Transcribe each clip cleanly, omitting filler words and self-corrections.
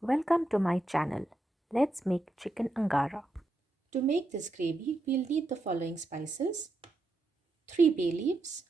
Welcome to my channel. Let's make chicken angara. To make this gravy, we'll need the following spices: 3 bay leaves,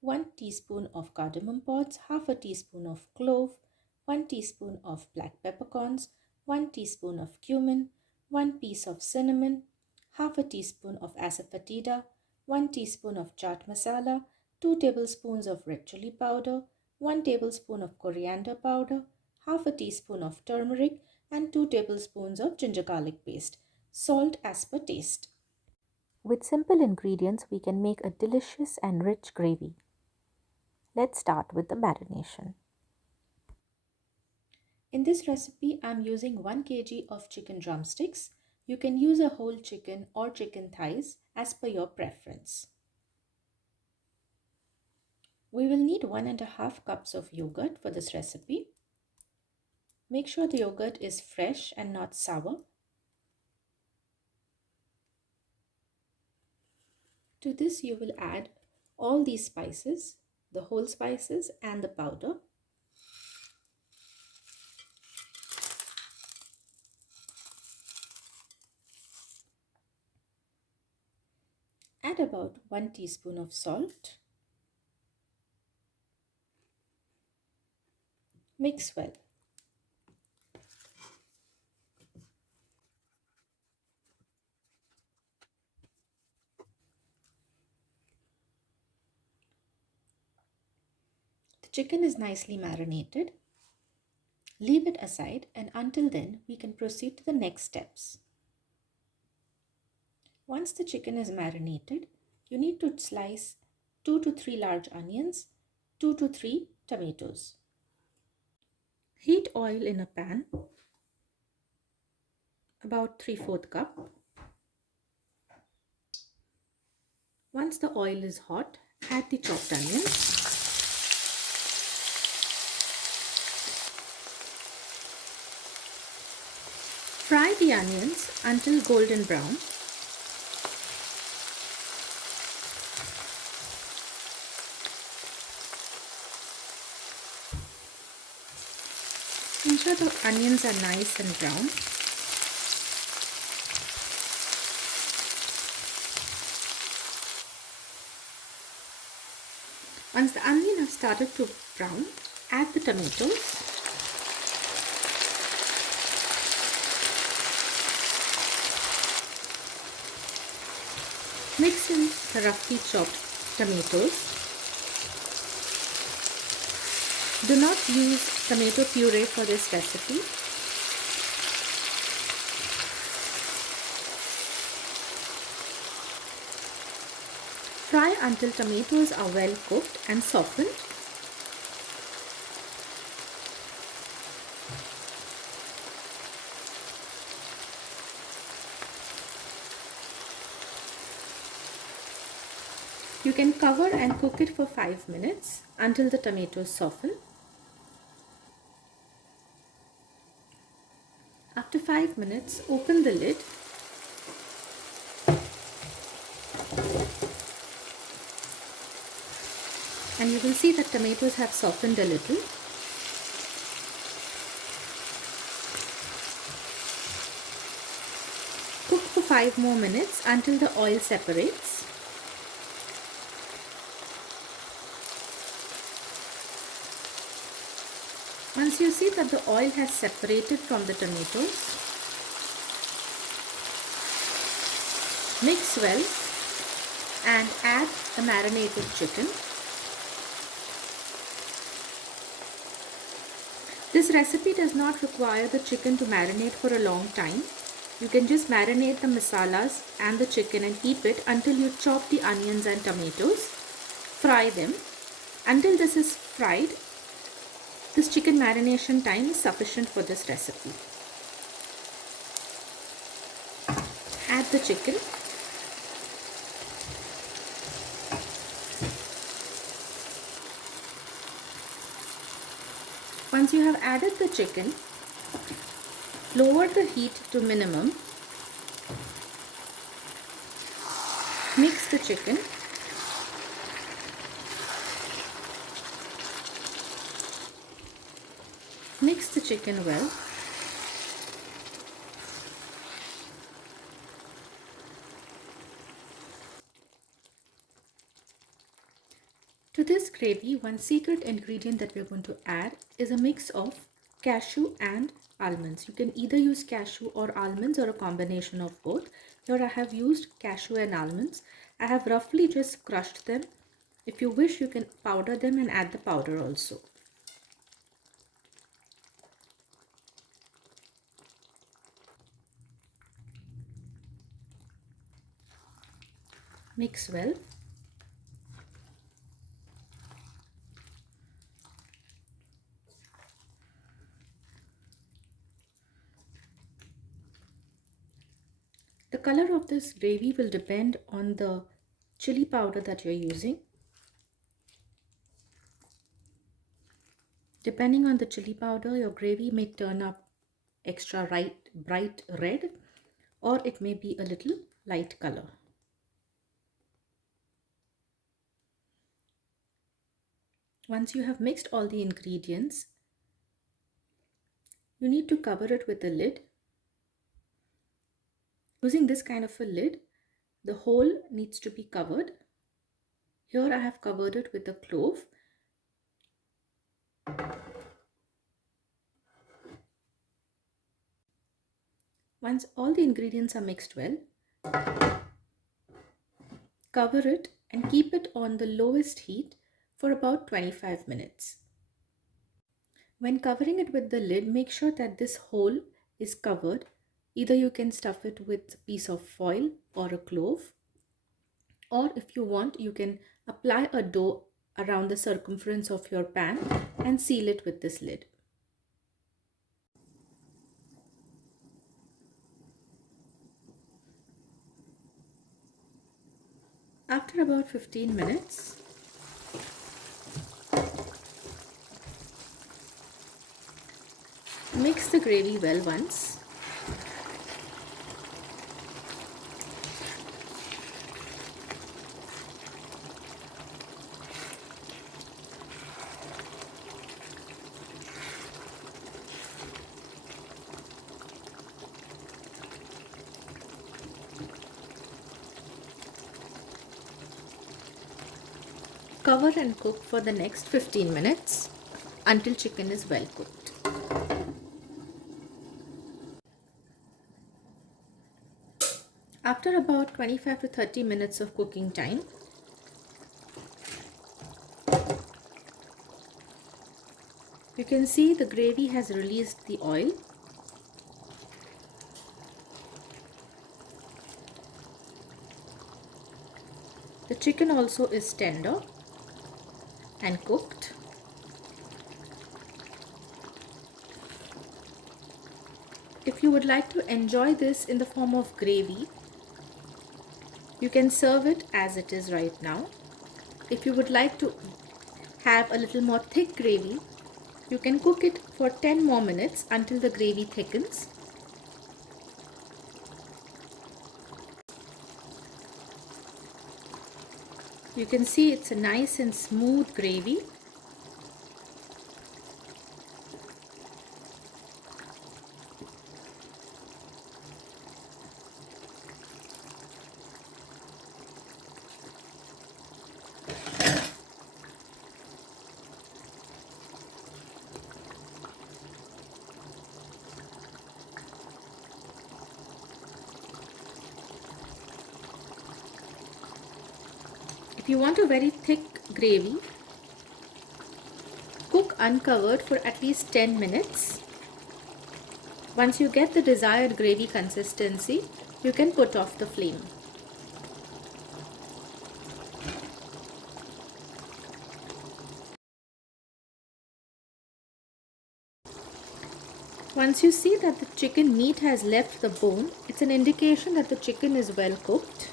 1 teaspoon of cardamom pods, half a teaspoon of clove, 1 teaspoon of black peppercorns, 1 teaspoon of cumin, 1 piece of cinnamon, half a teaspoon of asafoetida, 1 teaspoon of chaat masala, 2 tablespoons of red chili powder, 1 tablespoon of coriander powder, half a teaspoon of turmeric, and 2 tablespoons of ginger garlic paste. Salt as per taste. With simple ingredients, we can make a delicious and rich gravy. Let's start with the marination. In this recipe, I'm using 1 kg of chicken drumsticks. You can use a whole chicken or chicken thighs as per your preference. We will need 1.5 cups of yogurt for this recipe. Make sure the yogurt is fresh and not sour. To this, you will add all these spices, the whole spices and the powder. Add about 1 teaspoon of salt. Mix well. The chicken is nicely marinated. Leave it aside, and until then we can proceed to the next steps. Once the chicken is marinated, you need to slice 2 to 3 large onions, 2 to 3 tomatoes. Heat oil in a pan, about 3/4 cup. Once the oil is hot, add the chopped onions. Fry the onions until golden brown. Ensure the onions are nice and brown. Once the onion has started to brown, add the tomatoes. Mix in the roughly chopped tomatoes. Do not use tomato puree for this recipe. Fry until tomatoes are well cooked and softened. You can cover and cook it for 5 minutes until the tomatoes soften. After 5 minutes, open the lid . And you will see that tomatoes have softened a little. Cook for 5 more minutes until the oil separates. Once you see that the oil has separated from the tomatoes, mix well and add the marinated chicken. This recipe does not require the chicken to marinate for a long time. You can just marinate the masalas and the chicken and keep it until you chop the onions and tomatoes. Fry them. Until this is fried, this chicken marination time is sufficient for this recipe. Add the chicken. Once you have added the chicken, lower the heat to minimum. Mix the chicken. Mix the chicken well. gravy, one secret ingredient that we're going to add is a mix of cashew and almonds. You can either use cashew or almonds or a combination of both. Here I have used cashew and almonds. I have roughly just crushed them. If you wish, you can powder them and add the powder also. Mix well. The color of this gravy will depend on the chili powder that you're using. Depending on the chili powder, your gravy may turn up extra bright red, or it may be a little light color. Once you have mixed all the ingredients, you need to cover it with a lid. Using this kind of a lid, the whole needs to be covered. Here I have covered it with a clove. Once all the ingredients are mixed well, cover it and keep it on the lowest heat for about 25 minutes. When covering it with the lid, make sure that this hole is covered. Either you can stuff it with a piece of foil or a clove, or if you want, you can apply a dough around the circumference of your pan and seal it with this lid. After about 15 minutes, mix the gravy well once. Cover and cook for the next 15 minutes until chicken is well cooked. After about 25 to 30 minutes of cooking time, you can see the gravy has released the oil. The chicken also is tender and cooked. If you would like to enjoy this in the form of gravy, you can serve it as it is right now. If you would like to have a little more thick gravy, you can cook it for 10 more minutes until the gravy thickens. You can see it's a nice and smooth gravy. If you want a very thick gravy, cook uncovered for at least 10 minutes. Once you get the desired gravy consistency, you can put off the flame. Once you see that the chicken meat has left the bone, it's an indication that the chicken is well cooked.